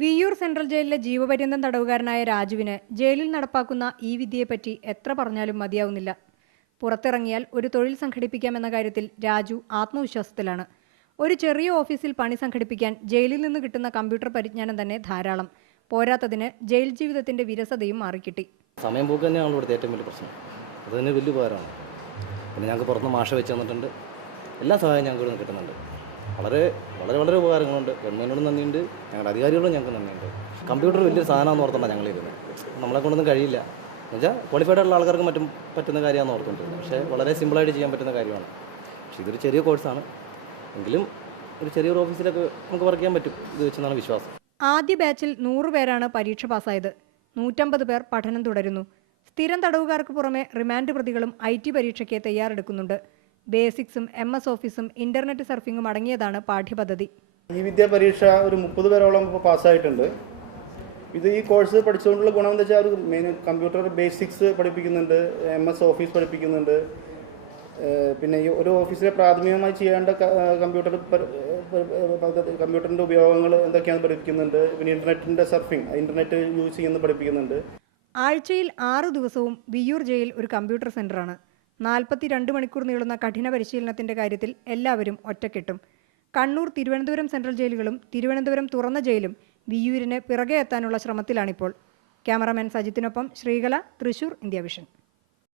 Viyyur central ജയിലിലെ ജീവപര്യന്തം തടവുകാരനായ രാജുവിന് ജയിലിൽ നടപ്പാക്കുന്ന ഈ വിധിയെപ്പറ്റി എത്ര പറഞ്ഞാലും മതിയാവുന്നില്ല. പുറത്തിറങ്ങിയാൽ ഒരു തൊഴിൽ സംഘടിപ്പിക്കാമെന്ന കാര്യത്തിൽ രാജു ആത്മവിശ്വാസത്തിലാണ്. ഒരു ചെറിയ ഓഫീസിൽ പണി സംഘടിപ്പിക്കാൻ ജയിലിൽ നിന്ന് കിട്ടുന്ന കമ്പ്യൂട്ടർ പരിജ്ഞാനം തന്നെ ധാരാളം. പോരാത്തതിന് ജയിൽ ജീവിതത്തിന്റെ വിരസതയും മാറിക്കിട്ടി. സമയം പോക്ക് തന്നെയാണ് ഇവിടുത്തെ ഏറ്റവും വലിയ പ്രശ്നം. അത് തന്നെ വലിയ ഉപകാരമാണ്. പിന്നെ ഞങ്ങൾക്ക് പുറത്തുനിന്ന് മാഷ വെച്ച് തന്നിട്ടുണ്ട്. എല്ലാ സഹായവും ഞങ്ങൾക്ക് ഇവിടെ കിട്ടുന്നുണ്ട്. വളരെ വളരെ വളരെ ഉപകാരങ്ങളുണ്ട്. ഗവൺമെൻറ്റിനോട് നന്ദിയുണ്ട്, ഞങ്ങളുടെ അധികാരികളോട് ഞങ്ങൾക്ക് നന്ദിയുണ്ട്. കമ്പ്യൂട്ടർ വലിയൊരു സാധനമാണെന്ന് ഓർത്തുകൊണ്ടാണ് ഞങ്ങളിരുന്നത്. നമ്മളെ കൊണ്ടൊന്നും കഴിയില്ല എന്നുവെച്ചാൽ ക്വാളിഫൈഡ് ആയിട്ടുള്ള ആൾക്കാർക്ക് പറ്റുന്ന കാര്യമാണെന്ന് ഓർത്തുകൊണ്ടിരുന്നത്. പക്ഷേ വളരെ സിമ്പിളായിട്ട് ചെയ്യാൻ പറ്റുന്ന കാര്യമാണ്. പക്ഷേ ഇതൊരു ചെറിയ കോഴ്സാണ് എങ്കിലും ഒരു ചെറിയൊരു ഓഫീസിലൊക്കെ നമുക്ക് വർക്ക് ചെയ്യാൻ പറ്റും ഇത് വെച്ചെന്നാണ് വിശ്വാസം. ആദ്യ ബാച്ചിൽ 100 പേരാണ് പരീക്ഷ പാസ്സായത്. 150 പേർ പഠനം തുടരുന്നു. സ്ഥിരം തടവുകാർക്ക് പുറമെ റിമാൻഡ് പ്രതികളും IT പരീക്ഷയ്ക്ക് തയ്യാറെടുക്കുന്നുണ്ട്. ബേസിക്സും MS ഓഫീസും ഇന്റർനെറ്റ് സർഫിങ്ങും അടങ്ങിയതാണ് പാഠ്യപദ്ധതി. ഈ വിദ്യാ പരീക്ഷ ഒരു 30 പേരോളം ഇപ്പോൾ പാസ്സായിട്ടുണ്ട്. ഈ കോഴ്സ് പഠിച്ചുകൊണ്ടുള്ള ഗുണം എന്താ വെച്ചാൽ ഒരു മെയിൻ കമ്പ്യൂട്ടർ ബേസിക്സ് പഠിപ്പിക്കുന്നുണ്ട്, MS ഓഫീസ് പഠിപ്പിക്കുന്നുണ്ട്. പിന്നെ ഈ ഒരു ഓഫീസിലെ പ്രാഥമികമായി ചെയ്യേണ്ട കമ്പ്യൂട്ടറിൻ്റെ ഉപയോഗങ്ങൾ എന്തൊക്കെയാണെന്ന് പഠിപ്പിക്കുന്നുണ്ട്. പിന്നെ ഇന്റർനെറ്റിൻ്റെ സർഫിങ്, ഇന്റർനെറ്റ് യൂസ് ചെയ്യുന്നത് പഠിപ്പിക്കുന്നുണ്ട്. ആഴ്ചയിൽ 6 ദിവസവും വിയ്യൂർ ജയിൽ ഒരു കമ്പ്യൂട്ടർ സെൻ്ററാണ്. 42 മണിക്കൂർ നീളുന്ന കഠിന പരിശീലനത്തിന്റെ കാര്യത്തിൽ എല്ലാവരും ഒറ്റക്കെട്ടും. കണ്ണൂർ, തിരുവനന്തപുരം സെൻട്രൽ ജയിലുകളും തിരുവനന്തപുരം തുറന്ന ജയിലും വിയ്യൂരിന് പിറകെ എത്താനുള്ള ശ്രമത്തിലാണിപ്പോൾ. ക്യാമറാമാൻ സജിത്തിനൊപ്പം ശ്രീകല, തൃശൂർ, ഇന്ത്യ വിഷൻ.